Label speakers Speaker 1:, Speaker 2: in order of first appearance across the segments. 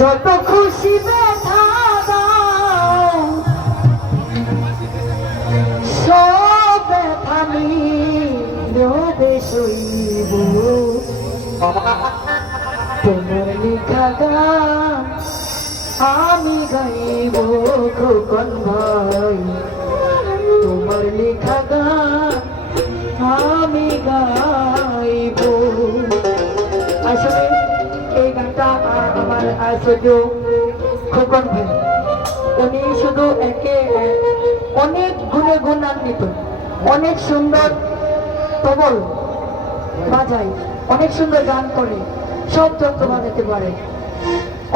Speaker 1: যত খুশি ব্যথা দাও, সব ব্যথা নীরবে সইব তোমার লেখা গান আমি গাইব খোকন ভাই। তোমার লেখা গান আমি গাইব আশ্চর্য খোকন ভাই উনি শুধু একে অনেক গুণে গুণান্বিত অনেক সুন্দর প্রবল বাজায় অনেক সুন্দর গান করে সব যন্ত্র বাজাতে পারে।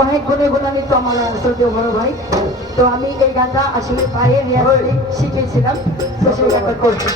Speaker 1: অনেক গুণে গুণান্বিত আমার আশ্চর্য বড় ভাই। তো আমি এই গানটা আসলে পায়ে রিয়াজে শিখেছিলাম তো সেই গানটা করছি।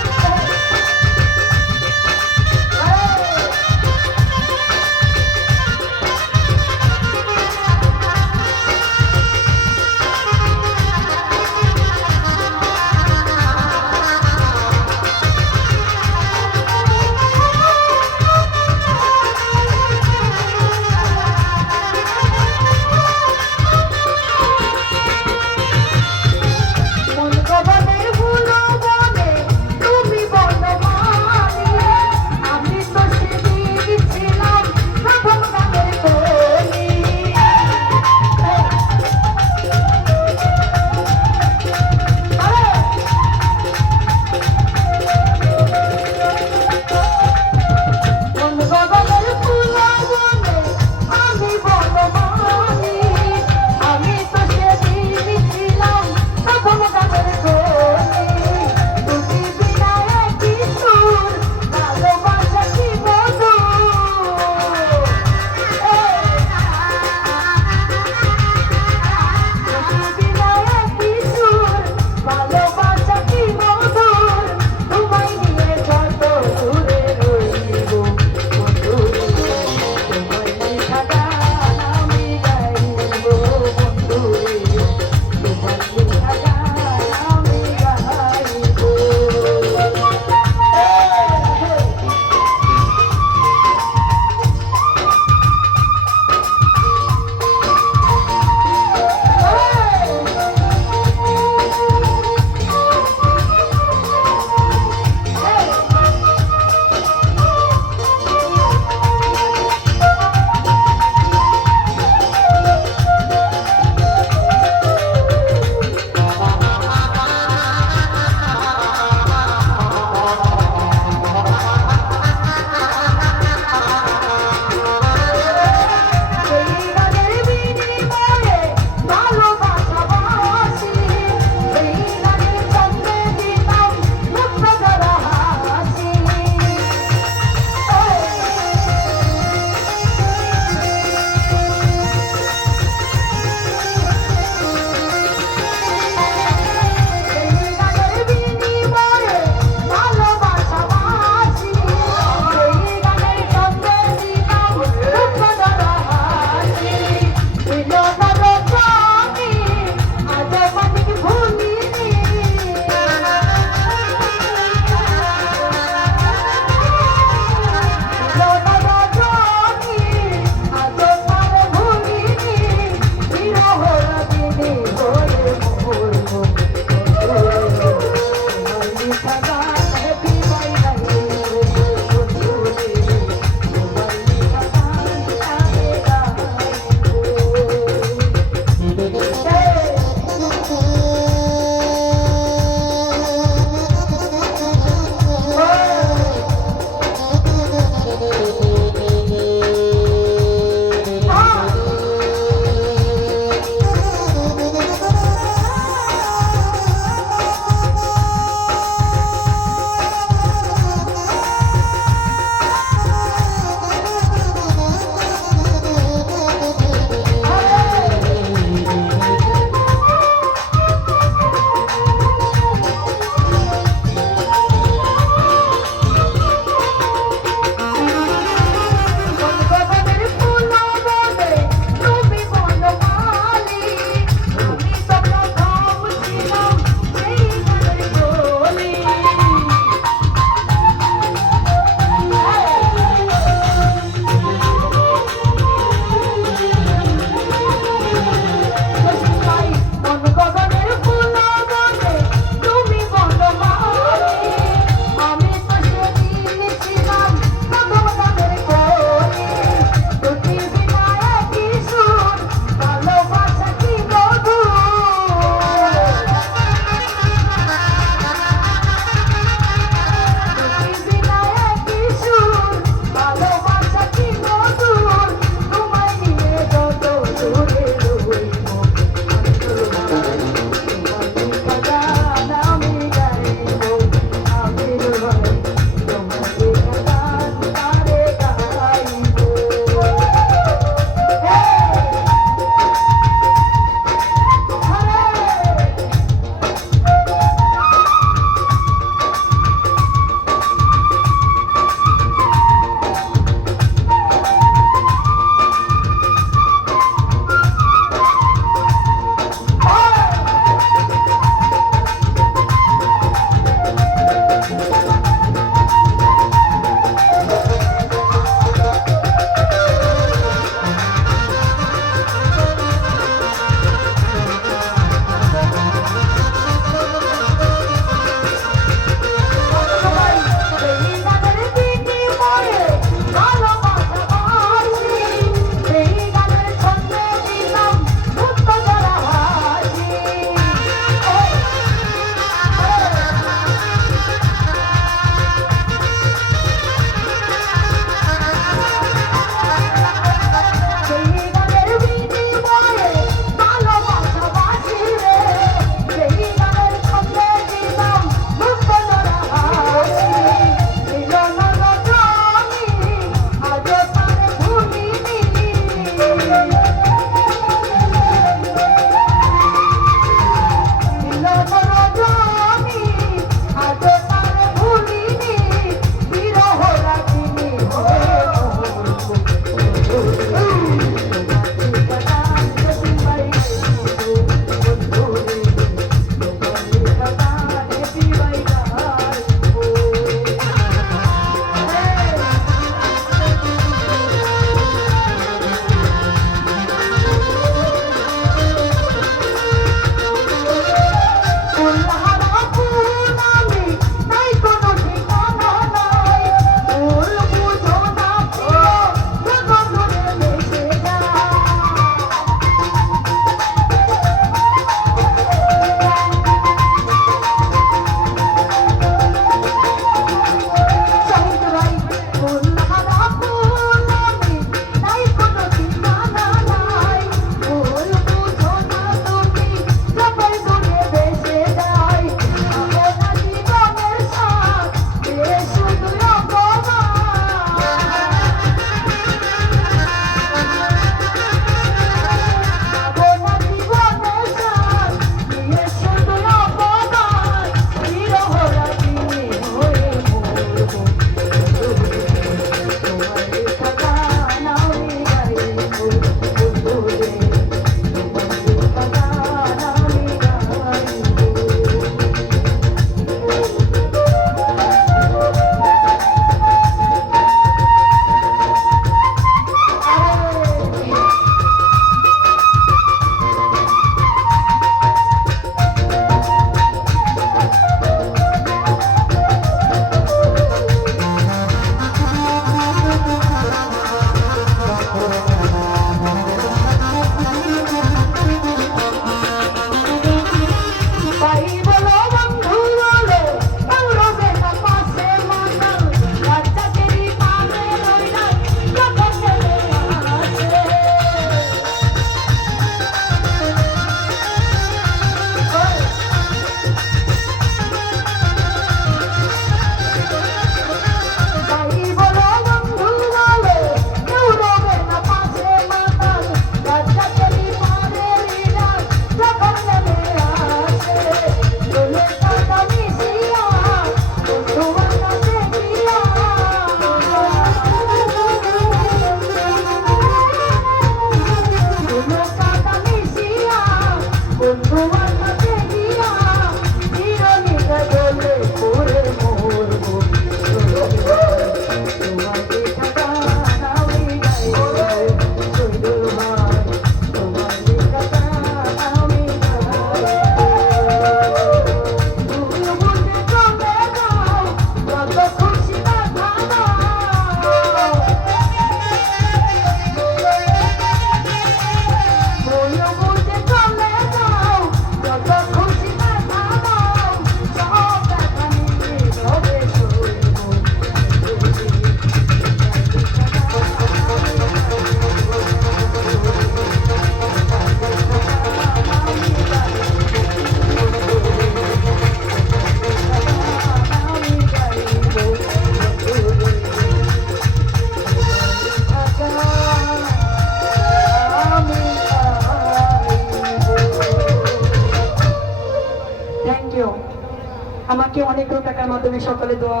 Speaker 1: মাধ্যমে সকলে দোয়া,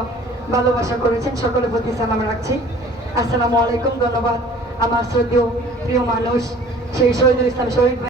Speaker 1: ভালোবাসা করেছেন, সকলের প্রতি সালাম রাখছি। আসসালামু আলাইকুম, ধন্যবাদ। আমার শ্রদ্ধেয়, প্রিয় মানুষ, সেই শহীদুল ইসলাম শহীদ